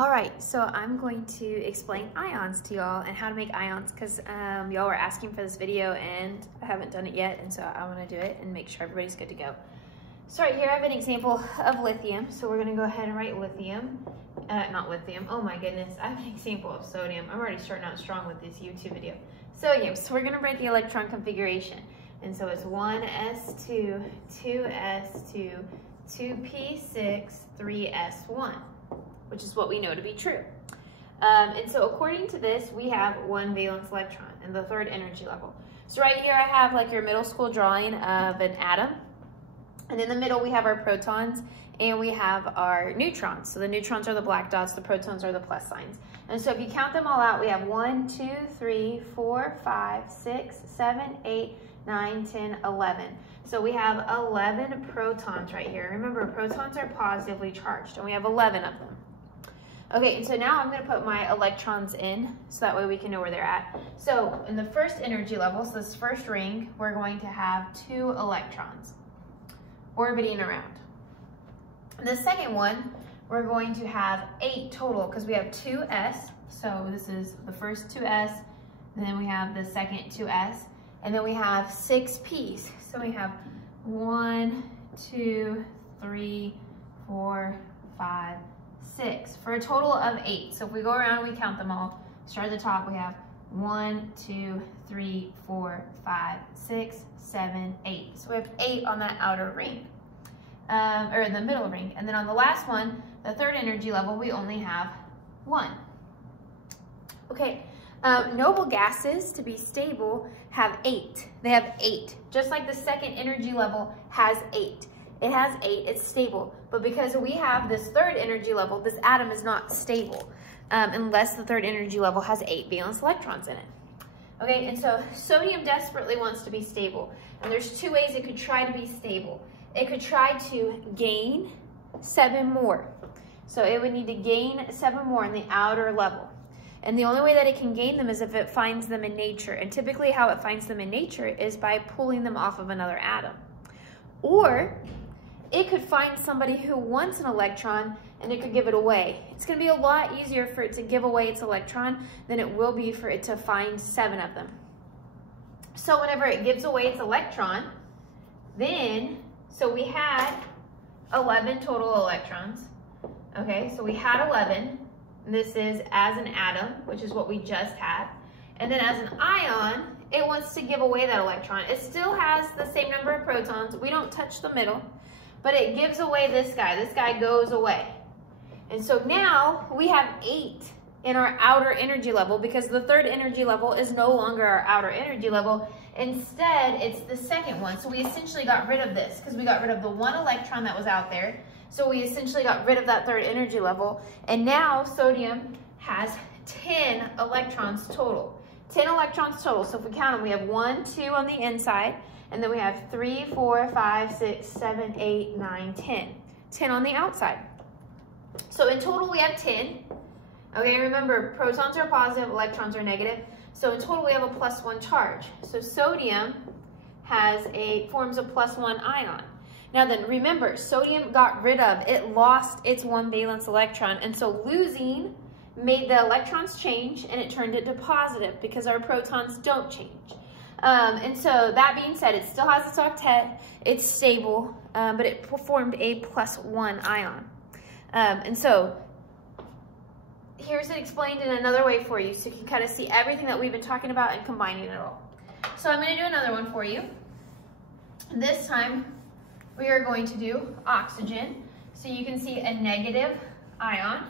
All right, so I'm going to explain ions to y'all and how to make ions because y'all were asking for this video and I haven't done it yet, and so I want to do it and make sure everybody's good to go. So right here I have an example of lithium. So we're going to go ahead and write lithium, not lithium, oh my goodness, I have an example of sodium. I'm already starting out strong with this YouTube video. Sodium, so we're going to write the electron configuration. And so it's 1s2, 2s2, 2p6, 3s1. Which is what we know to be true. And so according to this, we have one valence electron in the third energy level. So right here I have like your middle school drawing of an atom. And in the middle we have our protons and we have our neutrons. So the neutrons are the black dots, the protons are the plus signs. And so if you count them all out, we have 1, 2, 3, 4, 5, 6, 7, 8, 9, 10, 11. So we have 11 protons right here. Remember, protons are positively charged and we have 11 of them. Okay, and so now I'm going to put my electrons in so that way we can know where they're at. So in the first energy level, so this first ring, we're going to have 2 electrons orbiting around. The second one, we're going to have 8 total because we have 2s. So this is the first 2s, and then we have the second 2s, and then we have 6 p's. So we have 1, 2, 3, 4, 5, 6 for a total of 8. So if we go around and we count them all, start at the top, we have 1, 2, 3, 4, 5, 6, 7, 8. So we have 8 on that outer ring, or in the middle ring. And then on the last one, the third energy level, we only have 1. Okay, noble gases to be stable have 8. They have 8, just like the second energy level has 8. It has 8, it's stable. But because we have this third energy level, this atom is not stable unless the third energy level has 8 valence electrons in it. Okay, and so sodium desperately wants to be stable. And there's 2 ways it could try to be stable. It could try to gain 7 more. So it would need to gain 7 more in the outer level. And the only way that it can gain them is if it finds them in nature. And typically how it finds them in nature is by pulling them off of another atom. Or it could find somebody who wants an electron and it could give it away. It's going to be a lot easier for it to give away its electron than it will be for it to find 7 of them. So whenever it gives away its electron, then, so we had 11 total electrons. Okay, so we had 11. This is as an atom, which is what we just had. And then as an ion, it wants to give away that electron. It still has the same number of protons. We don't touch the middle. But it gives away this guy. This guy goes away. And so now we have 8 in our outer energy level because the third energy level is no longer our outer energy level. Instead, it's the second one. So we essentially got rid of this because we got rid of the 1 electron that was out there. So we essentially got rid of that third energy level. And now sodium has 10 electrons total. 10 electrons total. So if we count them, we have 1, 2 on the inside. And then we have 3, 4, 5, 6, 7, 8, 9, 10. 10 on the outside. So in total we have 10. Okay, remember protons are positive, electrons are negative. So in total we have a +1 charge. So sodium forms a +1 ion. Now then remember, sodium got rid of, it lost its 1 valence electron. And so losing made the electrons change and it turned it to positive because our protons don't change. And so that being said, it still has its octet, it's stable, but it formed a +1 ion. And so here's it explained in another way for you so you can kind of see everything that we've been talking about and combining it all. So I'm going to do another one for you. This time we are going to do oxygen. So you can see a negative ion.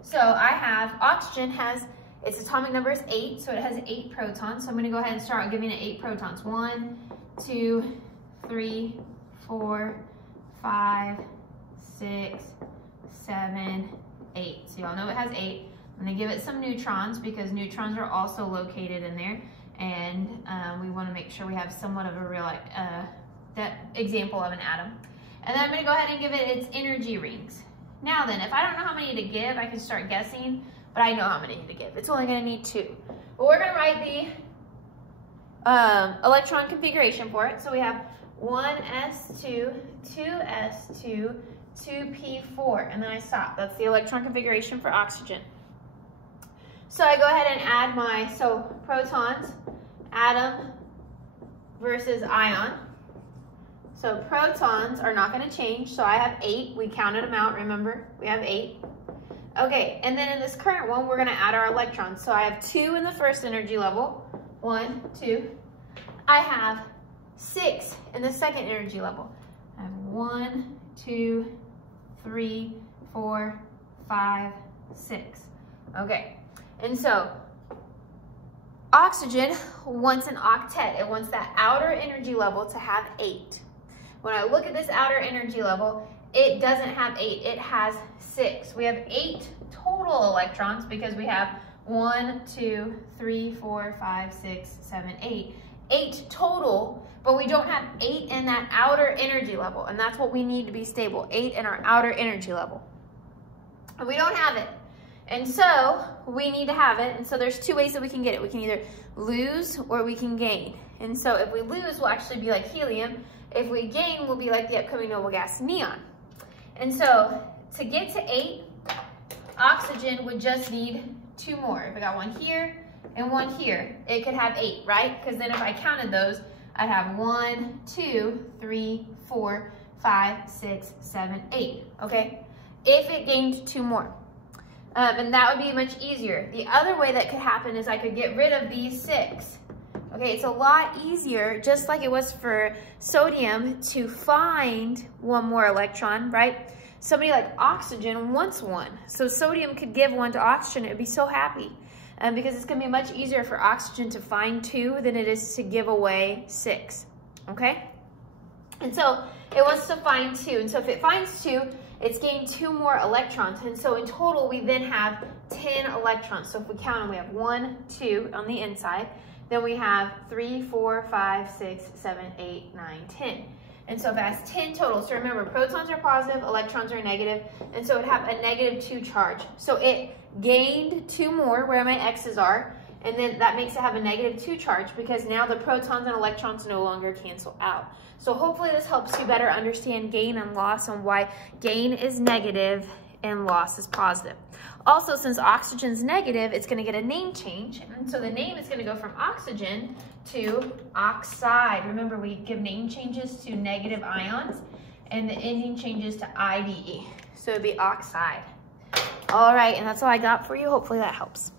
So I have, oxygen has, its atomic number is 8, so it has 8 protons. So I'm going to go ahead and start giving it 8 protons. 1, 2, 3, 4, 5, 6, 7, 8. So y'all know it has 8. I'm going to give it some neutrons because neutrons are also located in there. And we want to make sure we have somewhat of a real example of an atom. And then I'm going to go ahead and give it its energy rings. Now then, if I don't know how many to give, I can start guessing. But I know how many to give. It's only going to need 2. But we're going to write the electron configuration for it. So we have 1s2, 2s2, 2p4, and then I stop. That's the electron configuration for oxygen. So I go ahead and add my, protons, atom versus ion. So protons are not going to change, so I have 8. We counted them out, remember? We have 8. Okay, and then in this current one, we're going to add our electrons. So I have 2 in the first energy level. 1, 2. I have 6 in the second energy level. I have 1, 2, 3, 4, 5, 6. Okay, and so oxygen wants an octet. It wants that outer energy level to have 8. When I look at this outer energy level, it doesn't have 8, it has 6. We have 8 total electrons because we have 1, 2, 3, 4, 5, 6, 7, 8. 8 total, but we don't have 8 in that outer energy level, and that's what we need to be stable, 8 in our outer energy level. And we don't have it, and so we need to have it, and so there's 2 ways that we can get it. We can either lose or we can gain. And so if we lose, we'll actually be like helium. If we gain, we'll be like the upcoming noble gas neon. And so to get to 8, oxygen would just need 2 more. If I got 1 here and 1 here, it could have 8, right? Because then if I counted those, I'd have 1, 2, 3, 4, 5, 6, 7, 8, okay? If it gained 2 more. And that would be much easier. The other way that could happen is I could get rid of these 6. Okay, it's a lot easier, just like it was for sodium, to find 1 more electron, right? Somebody like oxygen wants 1. So sodium could give 1 to oxygen. It would be so happy. Because it's going to be much easier for oxygen to find 2 than it is to give away 6. Okay? And so it wants to find 2. And so if it finds 2, it's gained 2 more electrons. And so in total, we then have 10 electrons. So if we count them, we have 1, 2 on the inside. Then we have 3, 4, 5, 6, 7, 8, 9, 10. And so it has 10 total. So remember, protons are positive, electrons are negative, and so it would have a -2 charge. So it gained 2 more where my X's are, and then that makes it have a -2 charge because now the protons and electrons no longer cancel out. So hopefully this helps you better understand gain and loss and why gain is negative and loss is positive. Also, since oxygen's negative, it's going to get a name change. And so the name is going to go from oxygen to oxide. Remember, we give name changes to negative ions, and the ending changes to IDE. So it'd be oxide. All right, and that's all I got for you. Hopefully that helps.